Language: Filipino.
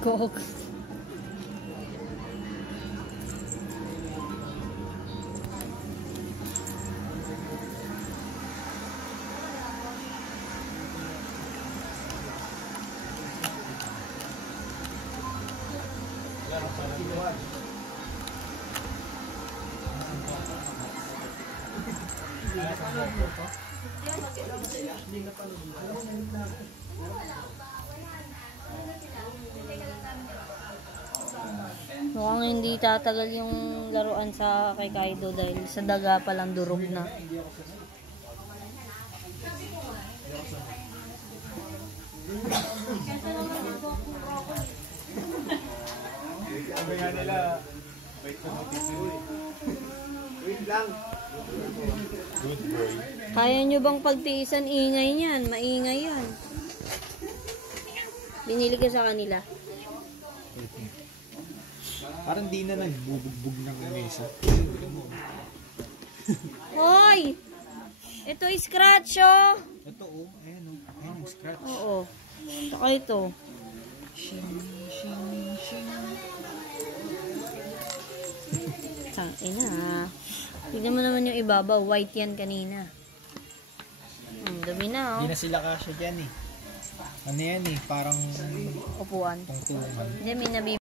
Coke. Mukhang hindi tatagal yung laruan sa kay Kaido dahil sa daga palang durog na. Wait lang. Good boy. Kaya nyo bang pagtiisan ingay niyan? Maingay yan. Binili ka sa kanila. Parang di na nagbubugbog ng mesa. Hoy! Ito ay scratch, oh! Ito, oh. Ayan, oh. Ayan, scratch. Oo. Saka ito. Tangina. Tignan mo naman yung ibabaw. White yan kanina. Dumi na, oh. Hindi na sila kasya dyan, eh. Ano yan, eh. Parang upuan. tungtungan. Hindi, may